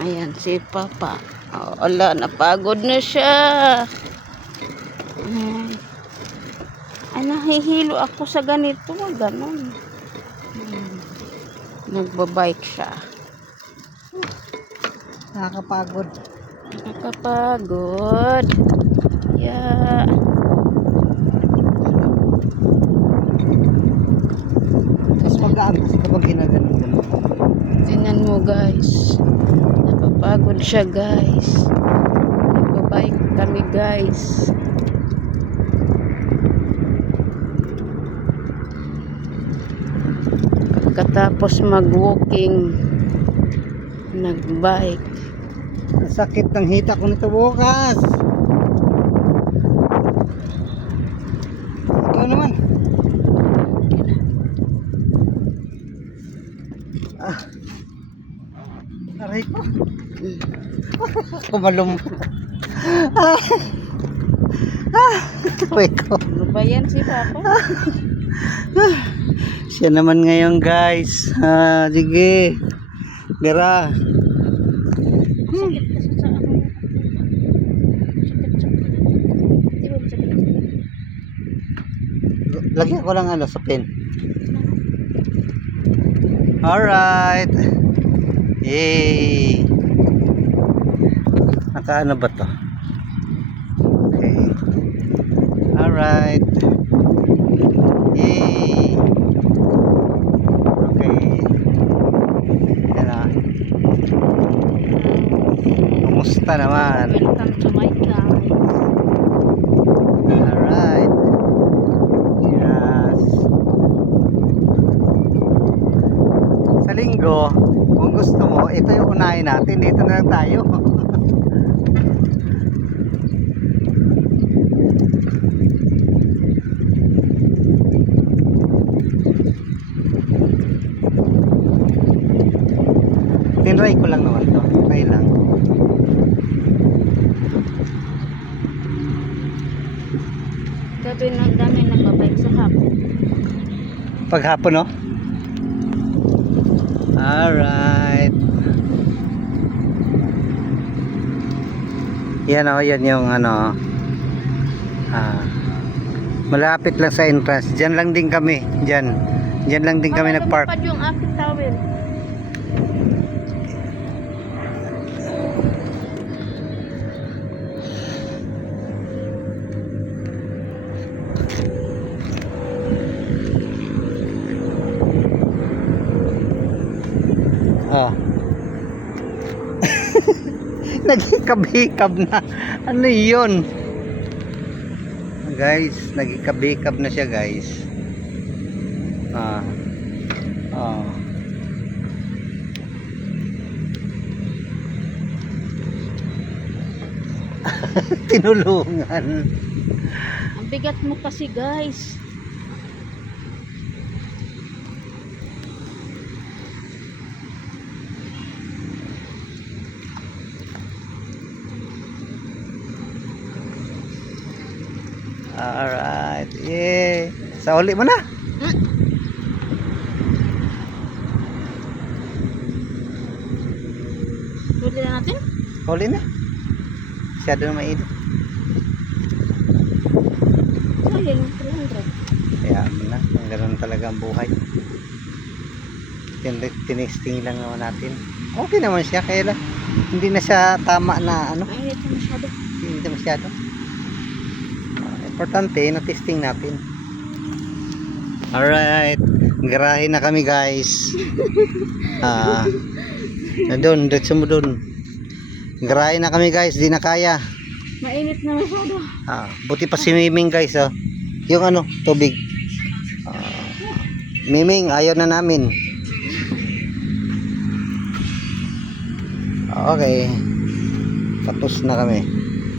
Ayan si Papa. Oh, ala, napagod na siya. Ay, nahihilo ako sa ganito. Ganon. Nagbabike siya. Nakakapagod. Nakakapagod. Yeah. Mas magaan kasi kapag ginaganon mo. Tingnan mo guys. Napapagod siya guys. Nagbabike kami guys. Pagkatapos mag-walking, nag-bike. Ang sakit ng hita ko nito bukas. Ito naman. Aray ko. Kumalum. Wait ko. Ano ba yan si Papa? Siya naman ngayon guys. Sige. Gara. Sakit kasi sa ako. Sakit. Lagyan ko lang sa pen. Alright. Yay. Nakaano ba to? Okay. Alright. Yay. Okay. Yan na. Kumusta naman? Welcome to my life. Alright. Yes. Sa linggo, kung gusto mo, ito yung unahin natin. Dito na lang tayo. Tinry ko lang naman to. Try lang. Dami nagbabike sa hapon. Paghapon, no? Alright. Yan o, yan yung malapit lang sa entrance. Diyan lang din kami. Diyan lang din kami nagpark. Lumipad yung aking towel. Oh. Nagikab-hikab na. Ano yun? Guys, nagikab-hikab na siya guys. Oh. Tinulungan. Ang bigat mo kasi guys. Alright. Yeah. Sa uli mo na. Huli na natin? Uli na. Masyado na mainit. Huli ng 300. Kaya mo na. Ganun talaga ang buhay. Tinesting lang naman natin. Okay naman siya. Kaya lang. Hindi na siya tama na ano. Ay, ito masyado. Hindi na masyado. Importante na testing natin. Alright. Garahe na kami guys. Na doon. Diretso mo doon. Garahe na kami guys. Di na kaya. Mainit na masyado. Buti pa si Miming guys. Yung tubig. Miming, ayaw na namin. Okay. Tapos na kami.